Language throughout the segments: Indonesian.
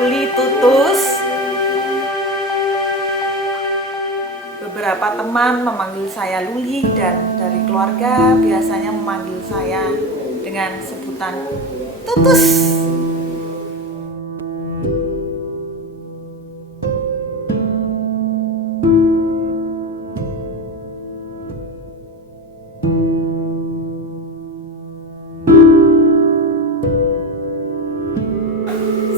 Luli Tutus. Beberapa teman memanggil saya Luli dan dari keluarga biasanya memanggil saya dengan sebutan Tutus.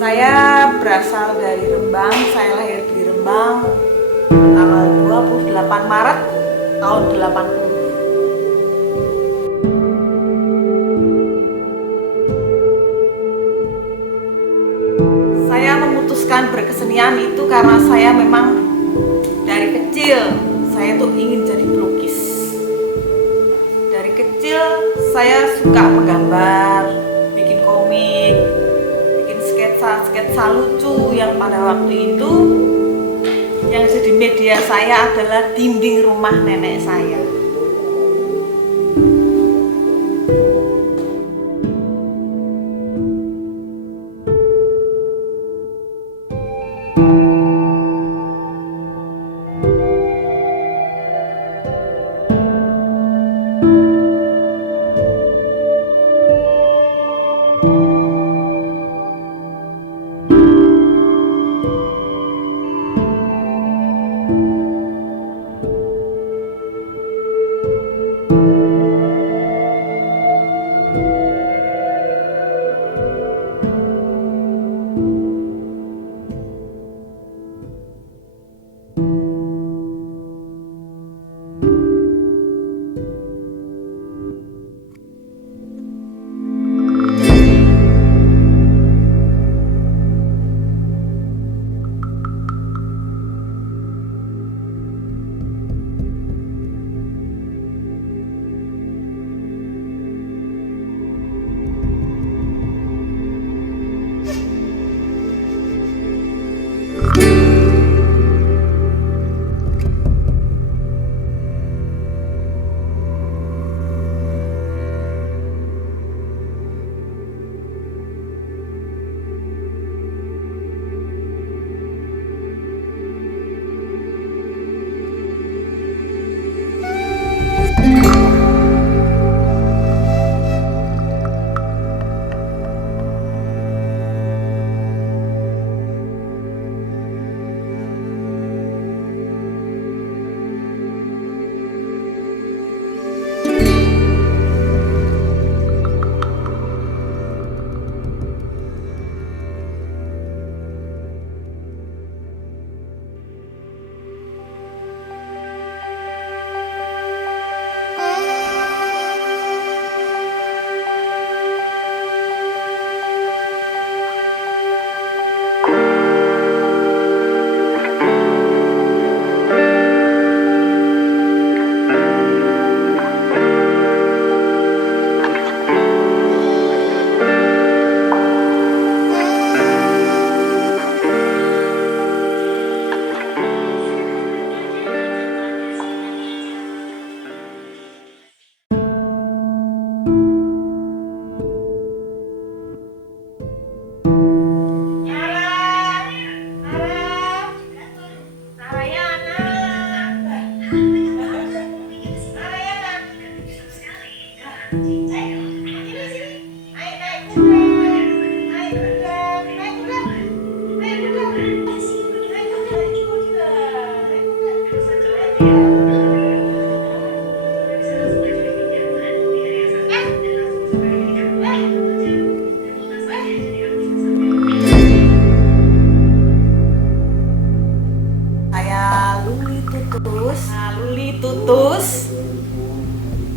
Saya berasal dari Rembang, saya lahir di Rembang tanggal 28 Maret tahun 80. Saya memutuskan berkesenian itu karena saya memang dari kecil saya tuh ingin jadi pelukis. Dari kecil saya suka menggambar, bikin komik, sketsa lucu yang pada waktu itu yang jadi media saya adalah dinding rumah nenek saya.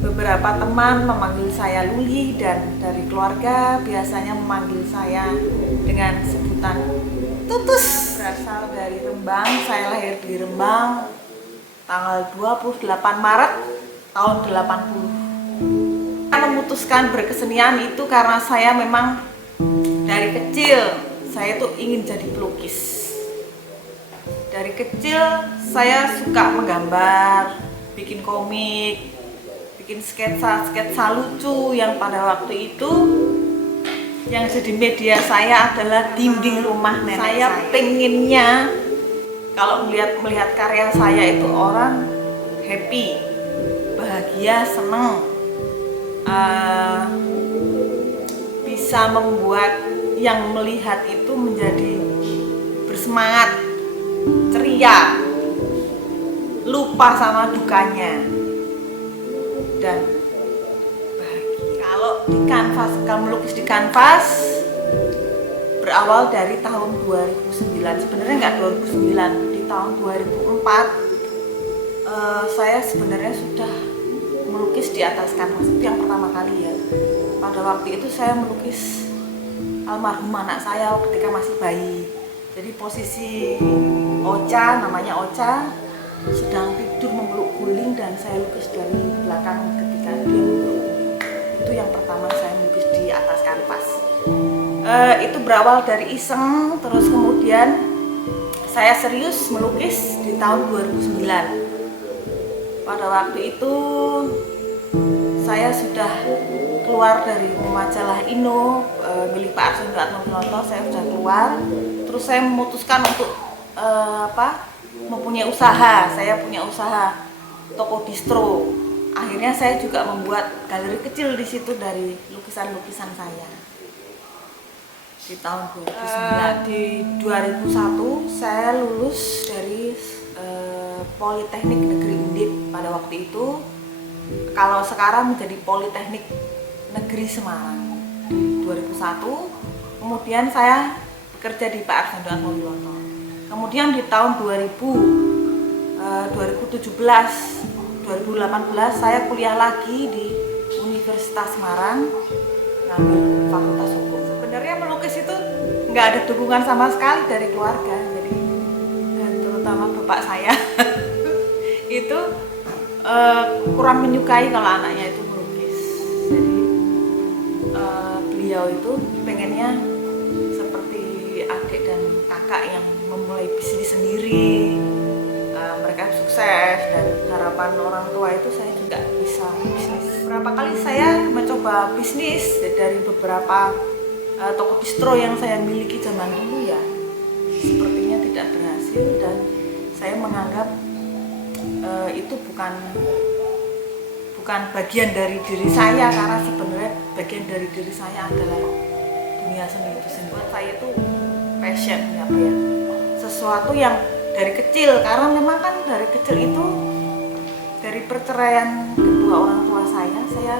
Beberapa teman memanggil saya Luli dan dari keluarga biasanya memanggil saya dengan sebutan Tutus. Berasal dari Rembang, saya lahir di Rembang tanggal 28 Maret tahun 80. Saya memutuskan berkesenian itu karena saya memang dari kecil saya tuh ingin jadi pelukis. Dari kecil saya suka menggambar, bikin komik, bikin sketsa lucu yang pada waktu itu yang jadi media saya adalah dinding rumah nenek saya. Pengennya kalau melihat karya saya itu orang happy, bahagia, seneng, bisa membuat yang melihat itu menjadi bersemangat, ceria, lupa sama dukanya dan bahagia. Kalau di kanvas, kalau melukis di kanvas berawal dari tahun 2009. Sebenarnya nggak 2009, di tahun 2004 saya sebenarnya sudah melukis di atas kanvas. Itu yang pertama kali ya. Pada waktu itu saya melukis almarhum anak saya ketika masih bayi. Jadi posisi Ocha, namanya Ocha, sedang tidur memeluk guling dan saya lukis dari belakang ketika dia memeluk. Itu yang pertama saya melukis di atas kanvas. Itu berawal dari iseng, terus kemudian saya serius melukis di tahun 2009. Pada waktu itu saya sudah keluar dari majalah Ino milik Pak Arswendo Atmowiloto. Saya sudah keluar, terus saya memutuskan untuk mempunyai usaha. Saya punya usaha toko distro. Akhirnya saya juga membuat galeri kecil di situ dari lukisan-lukisan saya. Di tahun 2009, di 2001 saya lulus dari Politeknik Negeri Undip pada waktu itu. Kalau sekarang menjadi Politeknik Negeri Semarang di 2001. Kemudian saya bekerja di Pak Arswendo Atmowiloto. Kemudian di tahun 2018 saya kuliah lagi di Universitas Semarang, ngambil Fakultas Hukum. Sebenarnya melukis itu nggak ada dukungan sama sekali dari keluarga, jadi terutama bapak saya itu kurang menyukai kalau anaknya itu melukis. Jadi beliau itu pengennya seperti adik dan kakak yang memulai bisnis sendiri, mereka sukses, dan harapan orang tua itu saya juga bisa bisnis. Beberapa kali saya mencoba bisnis dari beberapa toko distro yang saya miliki zaman dulu ya, sepertinya tidak berhasil dan saya menganggap itu bukan bagian dari diri saya, karena sebenarnya bagian dari diri saya adalah dunia seni itu sendiri. Buat saya itu passion ya, sesuatu yang dari kecil, karena memang kan dari kecil itu dari perceraian kedua orang tua saya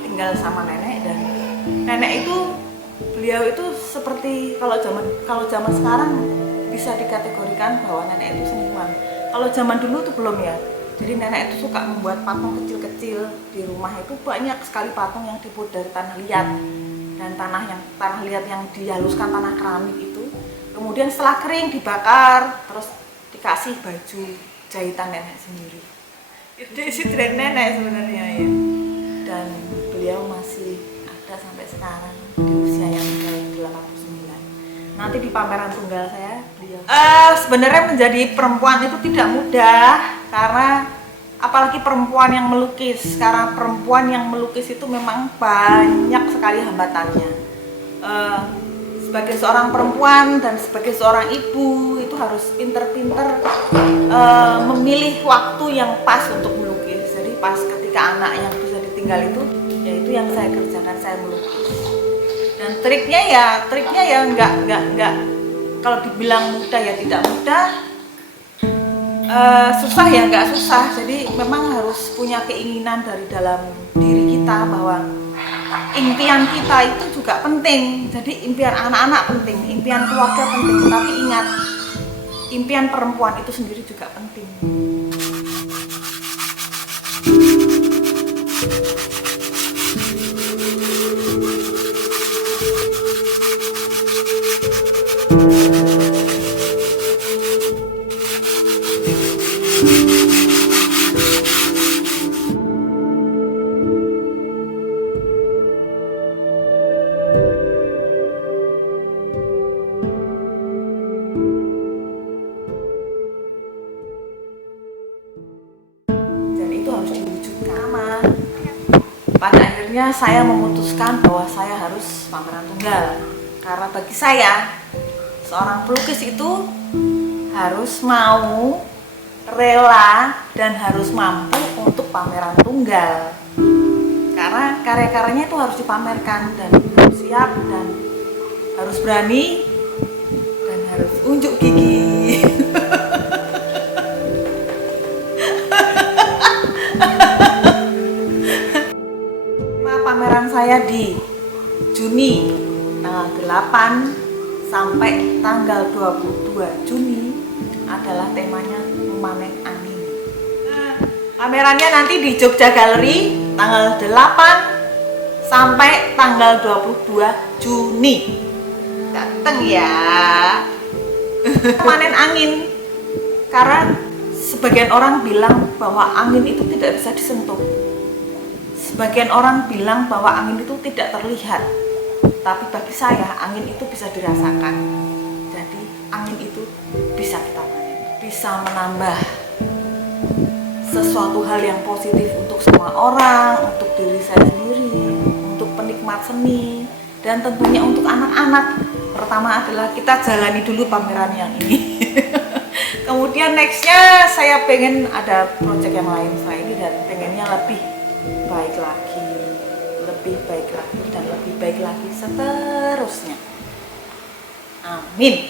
tinggal sama nenek, dan nenek itu beliau itu seperti kalau zaman sekarang bisa dikategorikan bahwa nenek itu seniman. Kalau zaman dulu tuh belum ya. Jadi nenek itu suka membuat patung kecil-kecil di rumah. Itu banyak sekali patung yang dibuat dari tanah liat, dan tanah liat yang dihaluskan tanah keramik itu. Kemudian setelah kering dibakar, terus dikasih baju jahitan nenek sendiri. Itu isi dari nenek sebenarnya ya. Dan beliau masih ada sampai sekarang di usia yang 89. Nanti di pameran tunggal saya beliau. Sebenarnya menjadi perempuan itu tidak mudah, karena apalagi perempuan yang melukis. Karena perempuan yang melukis itu memang banyak sekali hambatannya. Sebagai seorang perempuan dan sebagai seorang ibu itu harus pinter-pinter memilih waktu yang pas untuk melukis. Jadi pas ketika anak yang bisa ditinggal itu, ya itu yang saya kerjakan, saya melukis. Dan triknya ya nggak kalau dibilang mudah ya tidak mudah, susah ya nggak susah. Jadi memang harus punya keinginan dari dalam diri kita bahwa impian kita itu juga penting. Jadi impian anak-anak penting, impian keluarga penting, tapi ingat, impian perempuan itu sendiri juga penting. pada akhirnya saya memutuskan bahwa saya harus pameran tunggal. Karena bagi saya, seorang pelukis itu harus mau, rela, dan harus mampu untuk pameran tunggal. Karena karya-karyanya itu harus dipamerkan dan harus siap dan harus berani dan harus unjuk gigi. Pameran saya di Juni tanggal 8 sampai tanggal 22 Juni adalah temanya memanen angin. Pamerannya nanti di Jogja Gallery tanggal 8 sampai tanggal 22 Juni. Dateng ya. Memanen angin. Karena sebagian orang bilang bahwa angin itu tidak bisa disentuh. Sebagian orang bilang bahwa angin itu tidak terlihat, tapi bagi saya angin itu bisa dirasakan. Jadi angin itu bisa kita panen, bisa menambah sesuatu hal yang positif untuk semua orang, untuk diri saya sendiri, untuk penikmat seni, dan tentunya untuk anak-anak. Pertama adalah kita jalani dulu pameran yang ini. Kemudian nextnya saya pengen ada project yang lain setelah ini dan pengennya lebih baik lagi, lebih baik lagi, dan lebih baik lagi seterusnya. Amin.